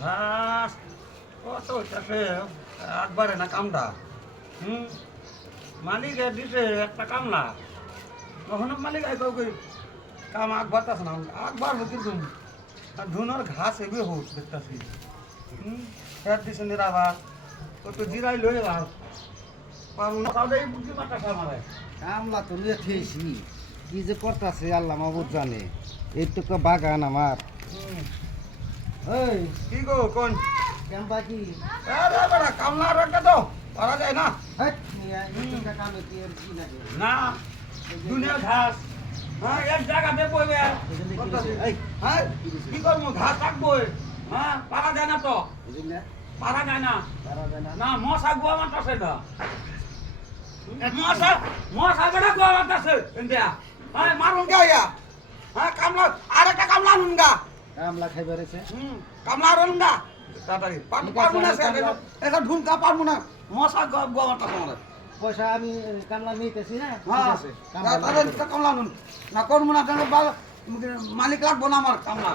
ঘাস কত হইতাছে একবারে না কামটা মালিকে দিছে একটা কামলা কখনো মালিক আই কই কাম আগ বাড়তাছে না আকবার কিন্তু ধুনোর ঘাস এগুলো হোক দেখতেছি ফের দিছে নিরাবার তো জিরাই লই আর পারু না তাহলে এই বুদ্ধি মাথা আমারে কামলা তো নিয়ে খেয়েছি কি যে করতেছে আল্লাহ মাহবুব জানে এইটুকু বাগান আমার এই কি গো কোন কেন বাকি আরে বড় কামলা রাখতে তো পারা যায় না কামে কি আর কি লাগে না দুনিয়া ঘাস হ্যাঁ এক জায়গাতে বইবে হ্যাঁ কি করবো ঘাস থাকবো হ্যাঁ পারা যায় না তো পারা যায় না না মশা গুয়া মারতেছে না মশা বেড়া গুয়া মারতেছে ইন্ডিয়া হ্যাঁ মারুন গা ইয়া হ্যাঁ কামলা আরেকটা কামলা আনুন গা কামলা খাইবার আছে কামলা আনুন গা তাড়াতাড়ি পারবো না এটা ঢুমকা পারবো না মশা গুয়া মারতেছে আমাদের পয়সা আমি কামলা নিতেছি না হ্যাঁ কামলা আনুন না করবো না মালিক লাগবো না আমার কামলা